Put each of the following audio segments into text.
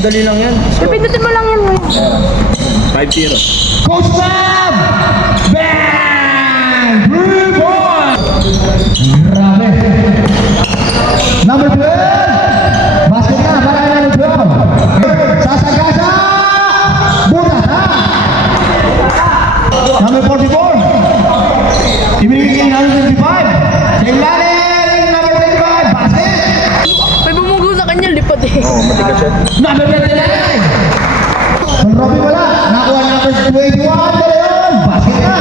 madali lang yan. Pindutin mo lang yan ngayon. 5-0. Coach Sam! Bang! Blue ball! Grabe. Number 12. Basket na, para number 12. Sasagasa! Buta ha! Number 44. Ibigay number 25. Sa ilalim, number 25. Basket! May bumugo sa kanya, lipad eh. Oo, matigas yan. Number 29. Son Robby wala. Nakuha number 21. Dalayon. Basket na.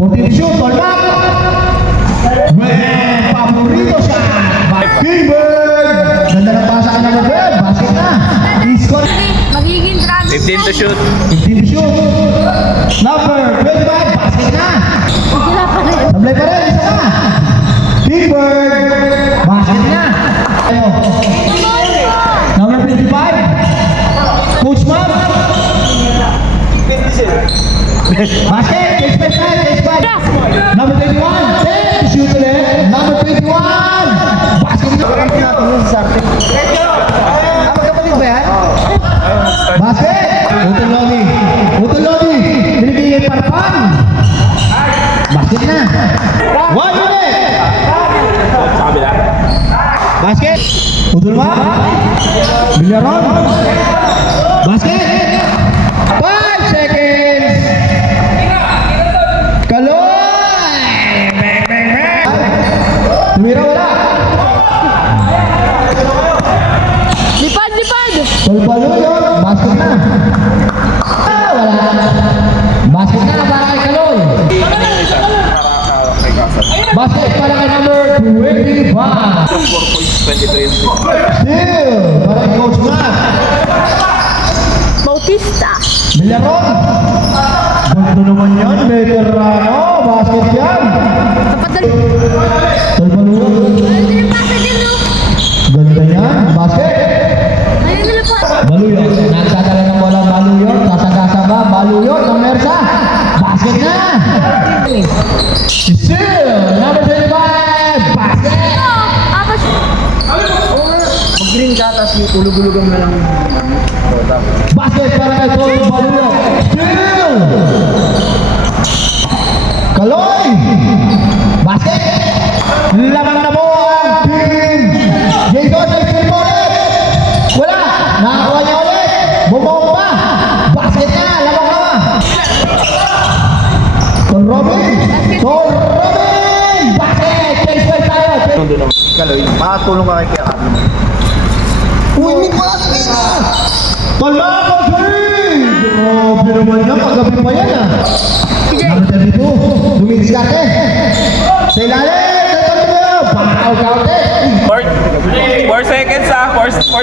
14 shoot. All back. Paborito siya. Kingbird. Ganda ng pasa ang number 12. Basket na. I-score. Magiging drama. 15 to shoot. 15 shoot. Number 25. Basket na. Wala pa rin. Sablay pa rin. Isa na. Kingbird. Basket na. Ayo. Number 55. Coach Mom. Basket. Case 5 na. Case 5. Number 21. Set. Shoot ulit. Number 21. Basket na. Magkapatid ba yan? Basket. Utol Lodi. Utol Lodi. Binibigay Parpan. Basket na. 1 minute. Sa kabila. Basket. Utol ba? Bilaron. Basket. 5 seconds. Kaloy. Bang, bang, bang. Tumira wala. Lipad, lipad. Tolpalo yun. Basket na. Wala. Basket na para kay Kaloy. Basket para kay number 25. 4 points, 22 yun. Still para kay Coach Matt. Bautista. Bilaron. Ganda naman yan. Veterano. Basket yan. Napadali. Tolpalo yun. Ayun yung pasa din, no? Ganda yan. Basket. Ayun nila pa. Baluyot. Nagsadala ng bola Baluyot. Sasagasa ba? Baluyot. Ang Mersa. Basket na. Still. Number 25. Basket. Apas. Mag-green ka, tapos tulog-ulugan mo lang. Basket para kay Tol Baluyot. Still. Kaloy. Basket. Lamang na mo ang team. Jason, next ulit. Wala. Nakakuha niya ulit. Bumomba. Basket na. Lamang na. Son Robin. Son Robin. Basket. Chase play tayo. Doon naman. Kaloy, makatulong ka kay Kaya Carlo. Uy, may basket na. Talako, Jerry. Grabe naman yan. Kagabi pa yan ah. Number 32. Luminis ka sa ilalim. Wow, kaunti. 4 seconds 4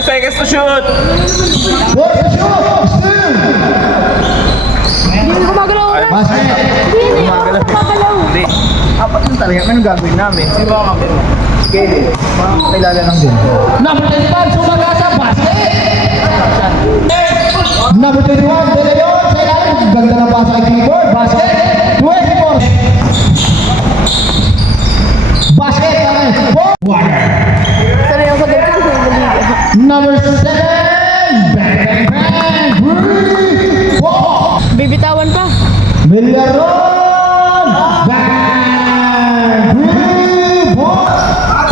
seconds to shoot. What's the shot? Still. Hindi mo gumagalaw. Basket. Hindi mo gumagalaw. Hindi. Apat yung talaga. Anong gagawin namin? Sino ba kami? Kelly. Mga kakilala lang din. Number 25. Sumagasa. Basket. Number 21. Delayon. Sa ilalim. Ganda ng basa kay keyboard. Basket. 24. Basket. Water. Sana yung kagabi ko yung maliga. Number 7. Bang, bang, bang. Three. Four. Bibitawan pa. Villaron. Bang. Three. Four.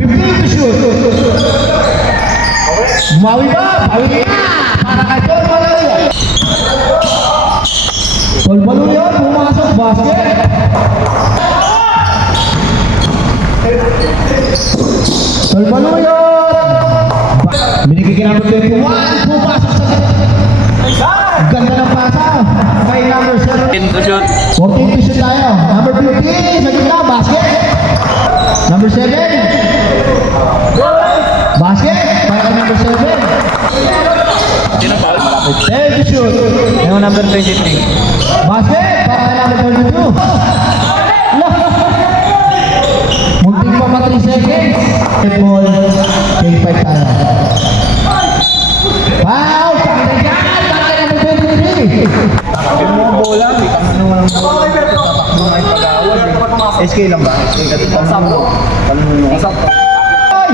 15 to shoot. Mawi ba? Mawi na. Para kay Tol Baluyot. Tol Baluyot. Pumasok. Basket. Tol Baluyot. Binigay ka number 21. Pumasok sa ganda ng pasa. Kay number 7. 10 to shoot. 14 to shoot tayo. Number 15. Sa gitna. Basket. Number 7. Basket. Para kay number 7. Sino ba? 10 to shoot. Yung number 23. Basket. Para kay number 22. Munting pa 3 seconds. Ball. Take 5 tayo. Wow! Pakita dyan! Pakita number 23. Yung mga bola, may kamano walang bola. Tatakbo na yung pag-awad. SK lang ba? SK ka dito. Ay!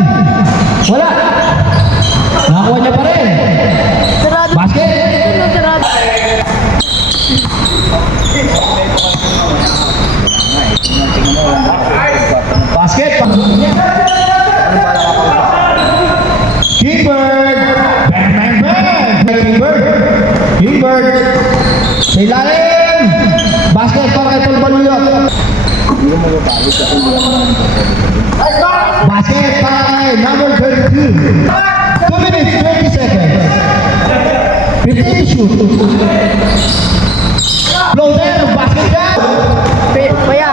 Wala! Nakakuha niya pa rin. Basket. Keeper. Bang, bang, bang. Keeper. Keeper. Sa ilalim. Basket para kay Tolbaluyot. Basket para kay number 32. 2 minutes, 20 seconds. 50 shoot. Floater, basket ka. Kuya.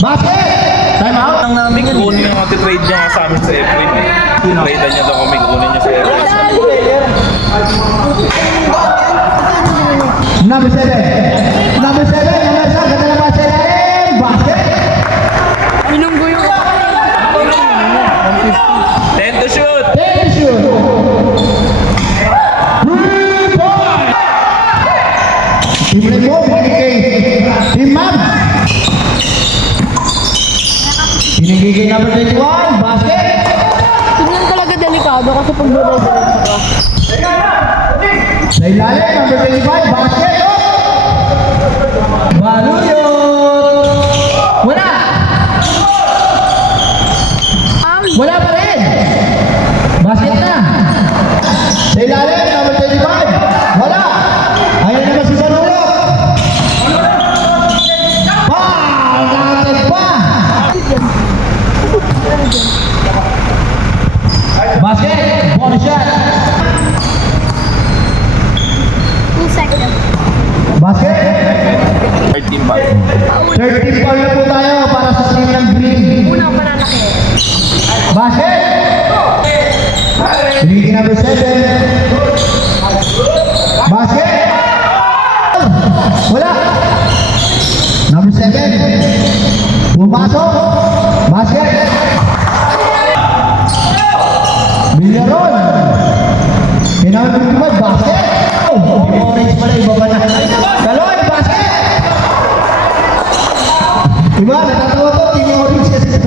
Basket. Time out. Ang namin kunin yung trade niya sa amin sa Efren eh. Trade niya daw kami kunin niya sa Efren. Number 7. Number 7. Number 7. Ganda naman sa ilalim. Basket. Minunggo yung 10 to shoot! Take the shoot. 3 point. Timulin mo. Binigay kay Team Mab. Binigay kay number 21. Basket. tingnan talaga delikado kasi pag dire-diretso ka. Sa ilalim. Number 25. Basket. Baluyot. Wala. Wala pa rin. Basket na. Sa ilalim, number 25. Wala. Ayan naman si Baluyot. Nakatag pa. Basket. Ball shot. 2 seconds. Basket. 13 pa. 13 foul na po tayo para sa team ng green. Unang pananaki. Basket. Binigay number 7. Basket. Wala. Number 7. Pumasok. Basket. Bilaron. Pinamit basket. Oh, orange pala, iba pala. Kaloy, basket. Diba, natatawa ko, team orange kasi.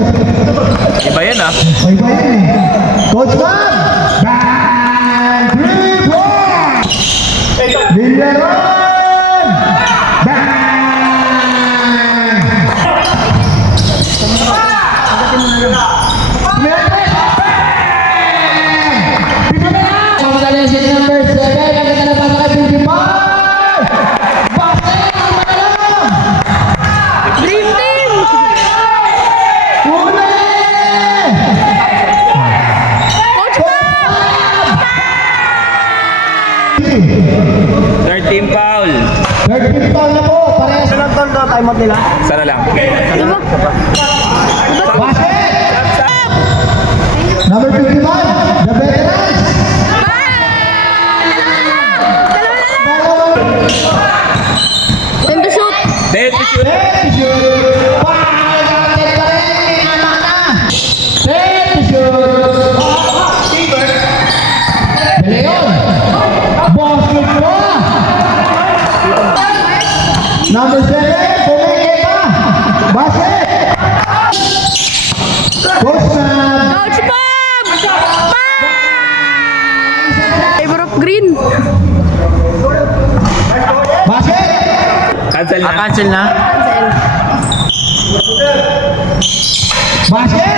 Iba yan ah. Ay ba yun eh? Coach Bob! Bang! 3 points! Villaron! Bang! Mertes! Bang! Pito na lang! Pamadali si number 7. Ang ganda na pasa kay 55! Basket! Ang madalang! Dream Team! Coach Bob! 13 foul. 13 foul na po, parehas na lang to, time out nila. Sana lang. Diba? Basket! Number 51, the veterans. Time to shoot! 10 to shoot. Number 7, Pumeketa. Basket. Coach Sam. Coach Bob! Flavor of green. Basket. Cancel na. Cancel na. Cancel. Basket.